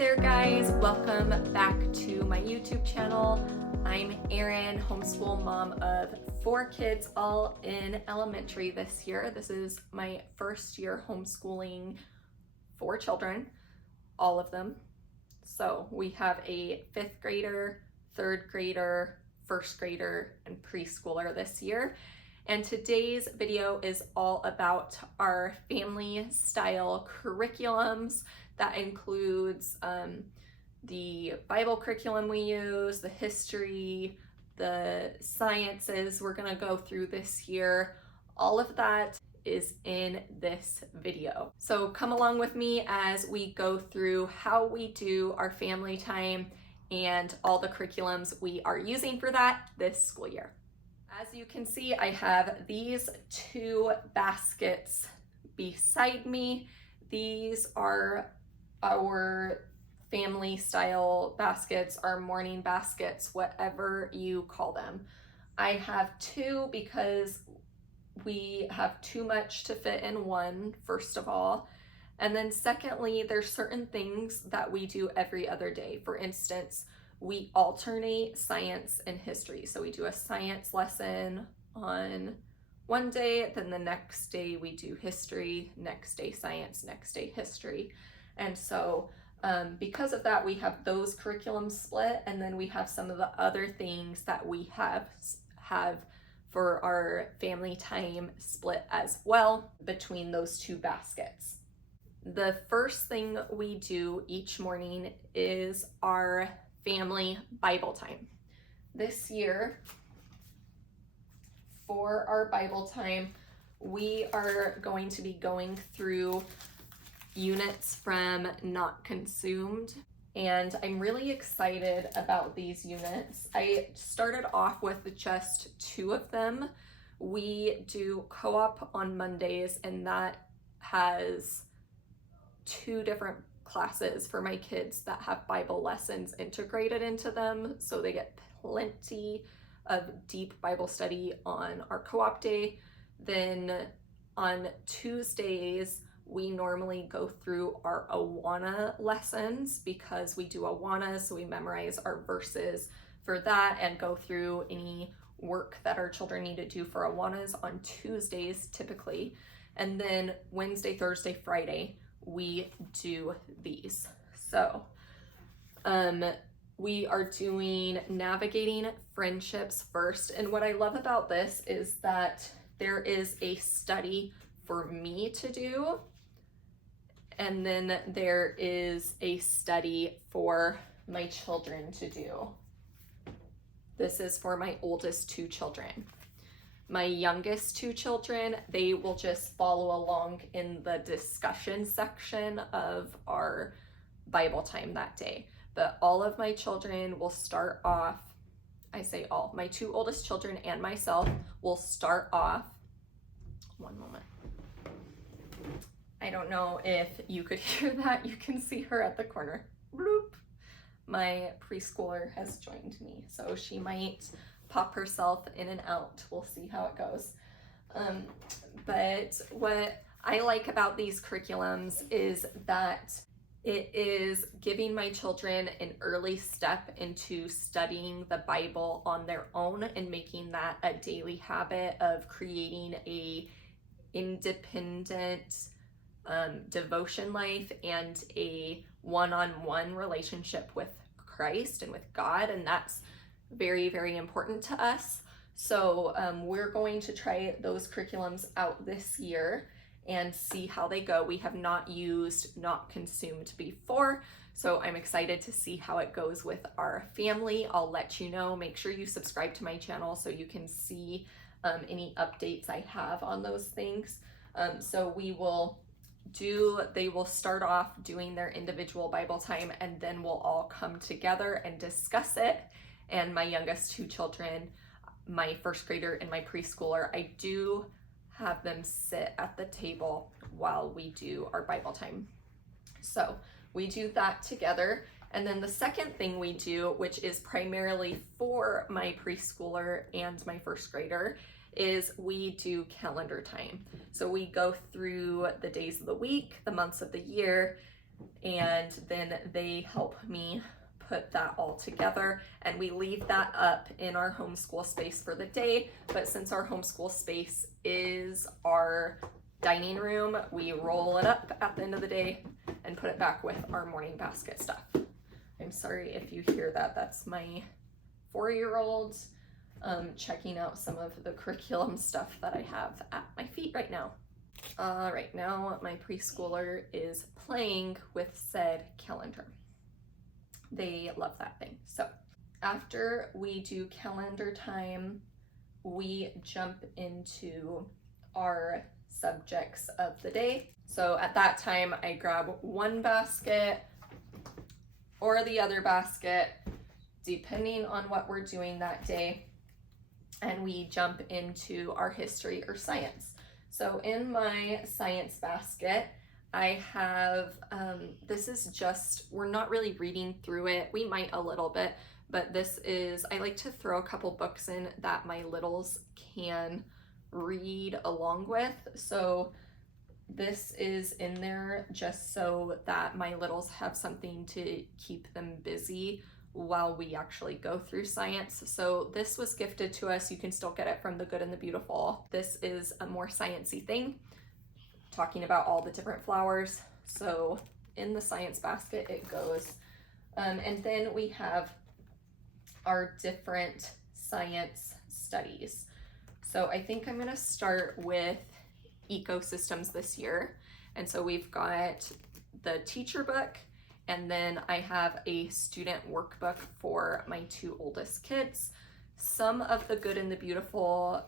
there guys, welcome back to my YouTube channel. I'm Erin, homeschool mom of 4 kids, all in elementary this year. This is my first year homeschooling 4 children, all of them. So we have a 5th grader, 3rd grader, 1st grader, and preschooler this year. And today's video is all about our family style curriculums. That includes the Bible curriculum we use, the history, the sciences we're gonna go through this year. All of that is in this video. So come along with me as we go through how we do our family time and all the curriculums we are using for that this school year. As you can see, I have these 2 baskets beside me. These are our family style baskets, our morning baskets, whatever you call them. I have 2 because we have too much to fit in one, first of all. And then secondly, there's certain things that we do every other day. For instance, we alternate science and history. So we do a science lesson on one day, then the next day we do history, next day science, next day history. And so because of that, we have those curriculums split, and then we have some of the other things that we have for our family time split as well between those 2 baskets. The first thing we do each morning is our family Bible time. This year, for our Bible time, we are going to be going through units from Not Consumed, and I'm really excited about these units. I started off with just 2 of them. We do co-op on Mondays, and that has 2 different classes for my kids that have Bible lessons integrated into them, so they get plenty of deep Bible study on our co-op day. Then on Tuesdays, we normally go through our Awana lessons because we do Awana, so we memorize our verses for that and go through any work that our children need to do for Awanas on Tuesdays typically. And then Wednesday, Thursday, Friday, we do these. So we are doing Navigating Friendships first. And what I love about this is that there is a study for me to do, and then there is a study for my children to do. This is for my oldest 2 children. My youngest 2 children, they will just follow along in the discussion section of our Bible time that day. But all of my children will start off, I say all, my 2 oldest children and myself will start off, one moment. I don't know if you could hear that. You can see her at the corner. Bloop. My preschooler has joined me, so she might pop herself in and out. We'll see how it goes. But what I like about these curriculums is that it is giving my children an early step into studying the Bible on their own and making that a daily habit of creating a independent devotion life and a one-on-one relationship with Christ and with God, and that's very, very important to us. So we're going to try those curriculums out this year and see how they go. We have not used Not Consumed before, so I'm excited to see how it goes with our family. I'll let you know. Make sure you subscribe to my channel so you can see any updates I have on those things. So they will start off doing their individual Bible time, and then we'll all come together and discuss it. And my youngest 2 children, my 1st grader and my preschooler, I do have them sit at the table while we do our Bible time. So we do that together. And then the second thing we do, which is primarily for my preschooler and my 1st grader, is we do calendar time. So we go through the days of the week, the months of the year, and then they help me put that all together, and we leave that up in our homeschool space for the day. But since our homeschool space is our dining room, we roll it up at the end of the day and put it back with our morning basket stuff. I'm sorry if you hear that. That's my 4-year-old checking out some of the curriculum stuff that I have at my feet right now. Right now, my preschooler is playing with said calendar. They love that thing. So after we do calendar time, we jump into our subjects of the day. So at that time, I grab one basket or the other basket, depending on what we're doing that day, and we jump into our history or science. So in my science basket, I have, this is just, we're not really reading through it. We might a little bit, but this is, I like to throw a couple books in that my littles can read along with. So this is in there just so that my littles have something to keep them busy while we actually go through science. So this was gifted to us. You can still get it from The Good and the Beautiful. This is a more sciencey thing, talking about all the different flowers. So in the science basket it goes. And then we have our different science studies. So I think I'm gonna start with ecosystems this year. And so we've got the teacher book, and then I have a student workbook for my 2 oldest kids. Some of the Good and the Beautiful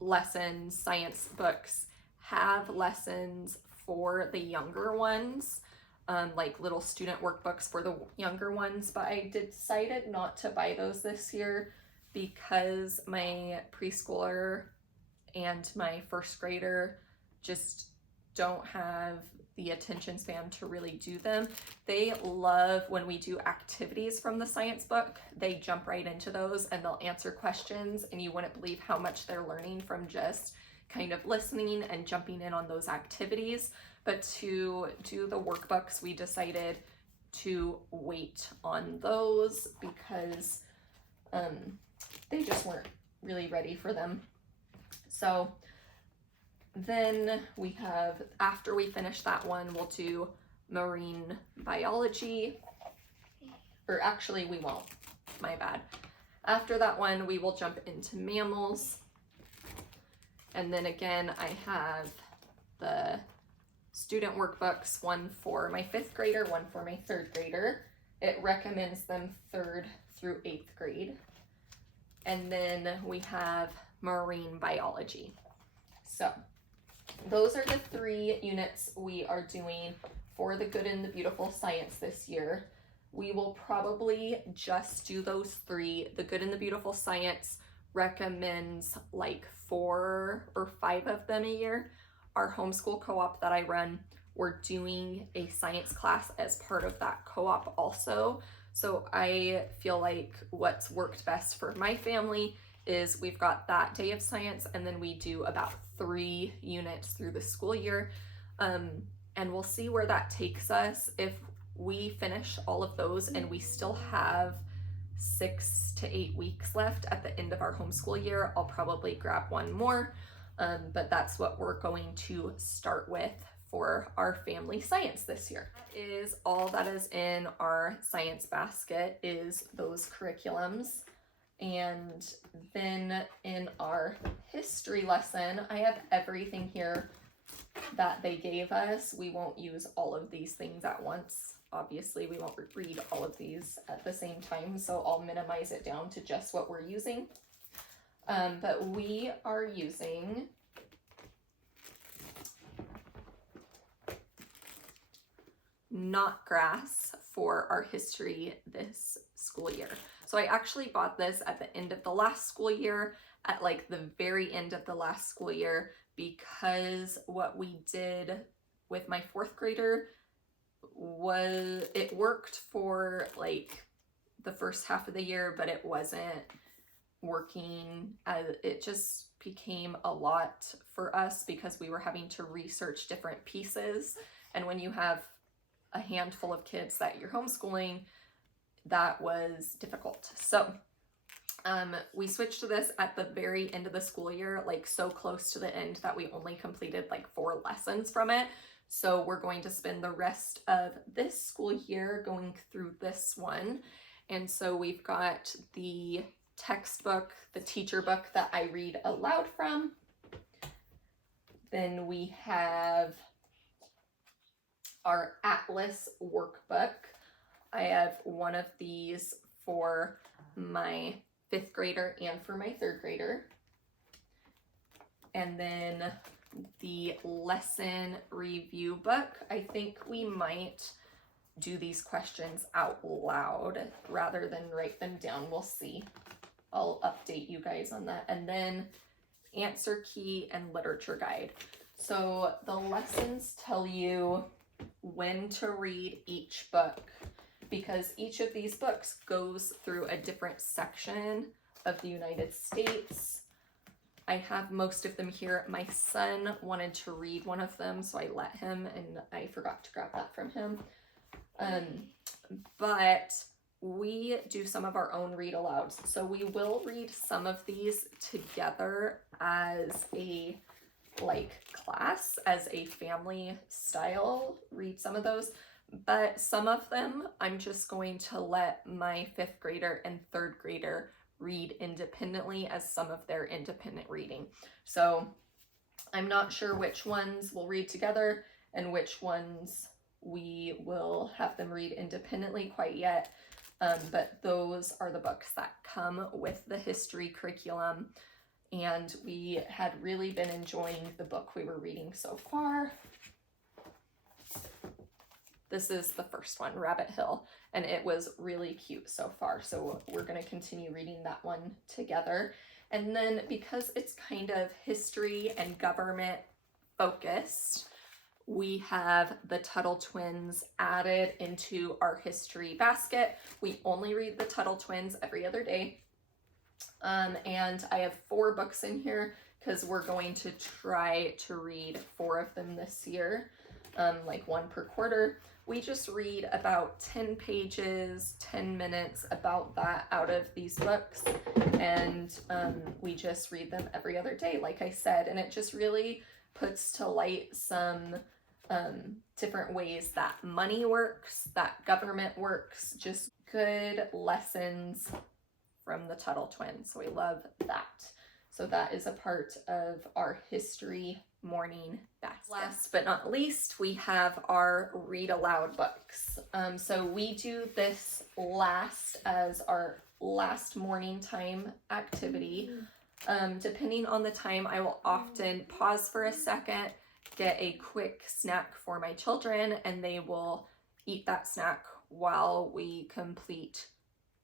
lessons, science books, have lessons for the younger ones, like little student workbooks for the younger ones, but I decided not to buy those this year because my preschooler and my first grader just don't have the attention span to really do them. They love when we do activities from the science book. They jump right into those and they'll answer questions, and you wouldn't believe how much they're learning from just kind of listening and jumping in on those activities. But to do the workbooks, we decided to wait on those because they just weren't really ready for them. So then we have, after we finish that one, we'll do marine biology, or actually we won't, my bad. After that one, we will jump into mammals. And then again, I have the student workbooks, one for my 5th grader, one for my 3rd grader. It recommends them 3rd through 8th grade. And then we have marine biology. So those are the 3 units we are doing for the Good and the Beautiful science this year. We will probably just do those 3. The Good and the Beautiful science recommends like 4 or 5 of them a year. Our homeschool co-op that I run, we're doing a science class as part of that co-op also. So I feel like what's worked best for my family is we've got that day of science, and then we do about 3 units through the school year. And we'll see where that takes us. If we finish all of those and we still have 6 to 8 weeks left at the end of our homeschool year, I'll probably grab one more. But that's what we're going to start with for our family science this year. That is all that is in our science basket, is those curriculums. And then in our history lesson, I have everything here that they gave us. We won't use all of these things at once. Obviously, we won't read all of these at the same time, so I'll minimize it down to just what we're using. But we are using knotgrass for our history this school year. So I actually bought this at the end of the last school year, at like the very end of the last school year, because what we did with my 4th grader was, it worked for like the first half of the year, but it wasn't working. It just became a lot for us because we were having to research different pieces. And when you have a handful of kids that you're homeschooling, that was difficult. So we switched to this at the very end of the school year, like so close to the end that we only completed like 4 lessons from it. So we're going to spend the rest of this school year going through this one. And so we've got the textbook, the teacher book that I read aloud from. Then we have our Atlas workbook. I have one of these for my 5th grader and for my 3rd grader. And then the lesson review book. I think we might do these questions out loud rather than write them down. We'll see. I'll update you guys on that. And then answer key and literature guide. So the lessons tell you when to read each book, because each of these books goes through a different section of the United States. I have most of them here. My son wanted to read one of them, so I let him, and I forgot to grab that from him. But we do some of our own read alouds. So we will read some of these together as a class, as a family style, read some of those. But some of them I'm just going to let my 5th grader and 3rd grader read independently as some of their independent reading. So I'm not sure which ones we'll read together and which ones we will have them read independently quite yet. But those are the books that come with the history curriculum. And we had really been enjoying the book we were reading so far. This is the first one, Rabbit Hill, and it was really cute so far. So we're going to continue reading that one together. And then because it's kind of history and government focused, we have the Tuttle Twins added into our history basket. We only read the Tuttle Twins every other day. And I have 4 books in here because we're going to try to read 4 of them this year, like 1 per quarter. We just read about 10 pages, 10 minutes, about that out of these books. And we just read them every other day, like I said, and it just really puts to light some different ways that money works, that government works, just good lessons from the Tuttle Twins. So we love that. So that is a part of our history morning basket. Last but not least, we have our read aloud books. So we do this last as our last morning time activity. Depending on the time, I will often pause for a second, get a quick snack for my children, and they will eat that snack while we complete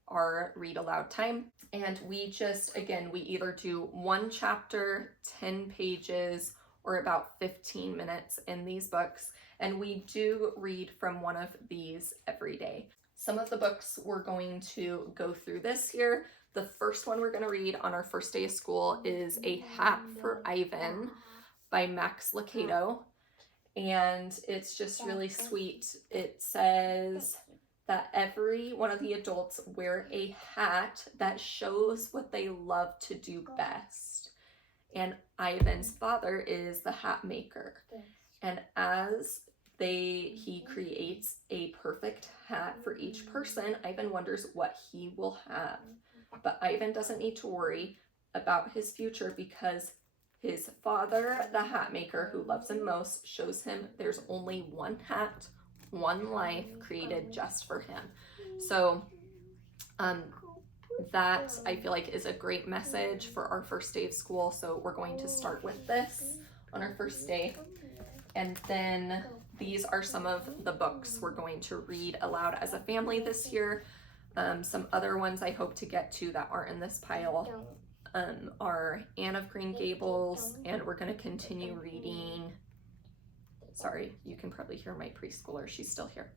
our read aloud time. And we just, again, we either do 1 chapter, 10 pages, or about 15 minutes in these books. And we do read from one of these every day. Some of the books we're going to go through this year. The first one we're going to read on our first day of school is A Hat for Ivan by Max Lucado. And it's just really sweet. It says that every one of the adults wear a hat that shows what they love to do best. And Ivan's father is the hat maker. And as he creates a perfect hat for each person, Ivan wonders what he will have. But Ivan doesn't need to worry about his future because his father, the hat maker who loves him most, shows him there's only one hat, one life created just for him. So that I feel like is a great message for our first day of school. So we're going to start with this on our first day. And then these are some of the books we're going to read aloud as a family this year. Some other ones I hope to get to that aren't in this pile are Anne of Green Gables, and we're going to continue reading. Sorry, you can probably hear my preschooler. She's still here.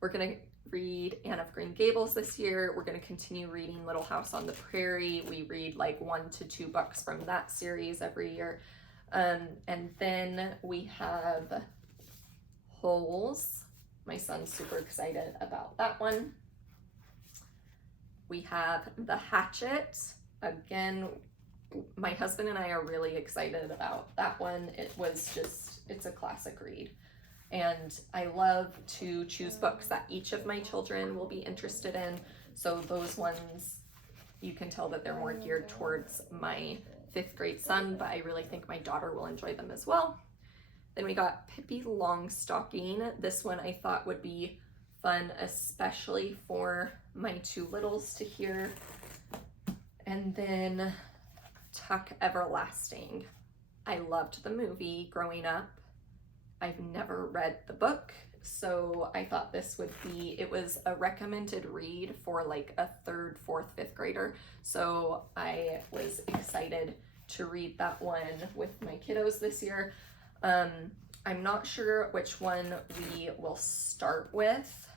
We're going to read Anne of Green Gables this year. We're going to continue reading Little House on the Prairie. We read like 1 to 2 books from that series every year. And then we have Holes. My son's super excited about that one. We have The Hatchet. Again, my husband and I are really excited about that one. It's a classic read. And I love to choose books that each of my children will be interested in. So those ones, you can tell that they're more geared towards my 5th grade son, but I really think my daughter will enjoy them as well. Then we got Pippi Longstocking. This one I thought would be fun, especially for my 2 littles to hear. And then Tuck Everlasting. I loved the movie growing up. I've never read the book, so I thought this would be, it was a recommended read for like a 3rd, 4th, 5th grader. So I was excited to read that one with my kiddos this year. I'm not sure which one we will start with.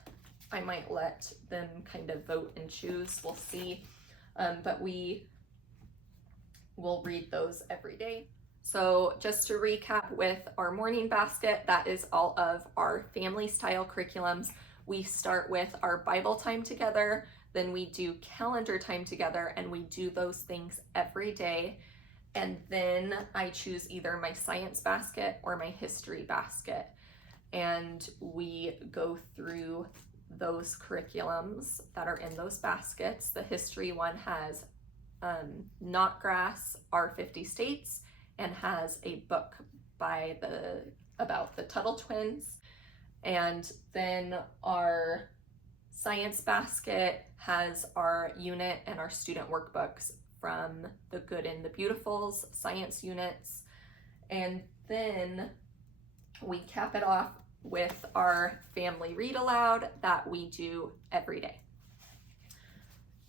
I might let them kind of vote and choose, we'll see. But we will read those every day. So just to recap with our morning basket, that is all of our family style curriculums. We start with our Bible time together, then we do calendar time together, and we do those things every day. And then I choose either my science basket or my history basket. And we go through those curriculums that are in those baskets. The history one has Knotgrass, Our 50 States, and has a book about the Tuttle twins. And then our science basket has our unit and our student workbooks from the Good and the Beautifuls science units. And then we cap it off with our family read aloud that we do every day.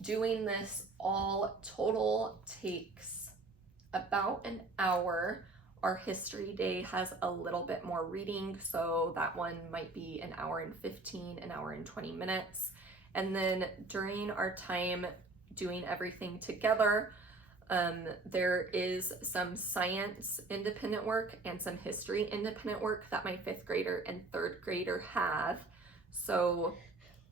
Doing this all total takes about an hour. Our history day has a little bit more reading, so that one might be an hour and 15, an hour and 20 minutes. And then during our time doing everything together, there is some science independent work and some history independent work that my 5th grader and 3rd grader have. So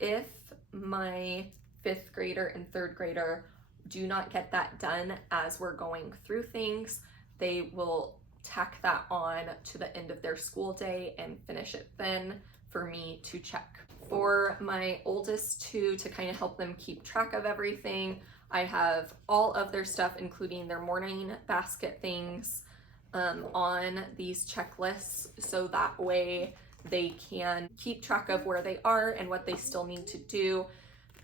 if my 5th grader and 3rd grader do not get that done as we're going through things, they will tack that on to the end of their school day and finish it then for me to check. For my oldest 2, to kind of help them keep track of everything, I have all of their stuff, including their morning basket things, on these checklists, so that way they can keep track of where they are and what they still need to do.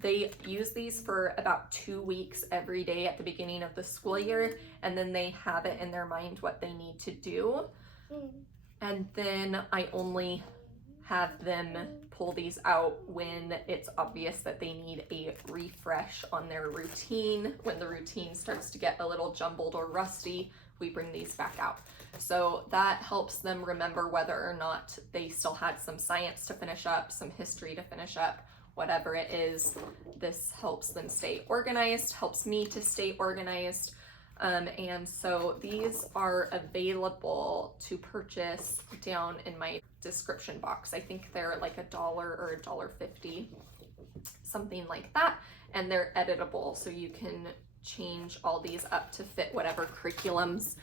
They use these for about 2 weeks every day at the beginning of the school year, and then they have it in their mind what they need to do. And then I only have them pull these out when it's obvious that they need a refresh on their routine. When the routine starts to get a little jumbled or rusty, we bring these back out. So that helps them remember whether or not they still had some science to finish up, some history to finish up, whatever it is. This helps them stay organized, helps me to stay organized. And so these are available to purchase down in my description box. I think they're like $1 or $1.50, something like that. And they're editable, so you can change all these up to fit whatever curriculums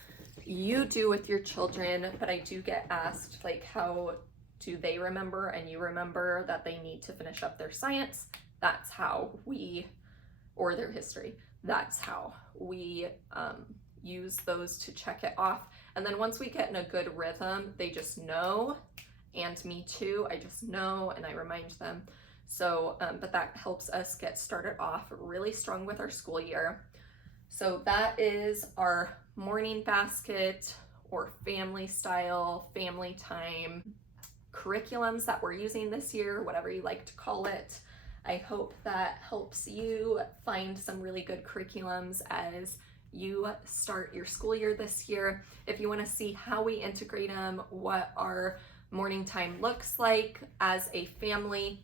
you do with your children. But I do get asked, like, how do they remember and you remember that they need to finish up their science? That's how we, or their history, that's how we use those to check it off. And then once we get in a good rhythm, they just know, and me too, I just know and I remind them. So, but that helps us get started off really strong with our school year. So that is our morning basket or family style, family time curriculums that we're using this year, whatever you like to call it. I hope that helps you find some really good curriculums as you start your school year this year. If you want to see how we integrate them, what our morning time looks like as a family,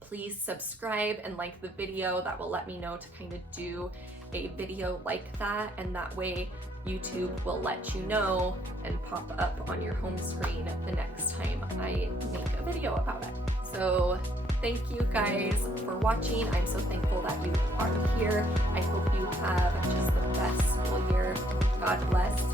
please subscribe and like the video. That will let me know to kind of do a video like that, and that way YouTube will let you know and pop up on your home screen the next time I make a video about it. So thank you guys for watching. I'm so thankful that you are here. I hope you have just the best school year. God bless.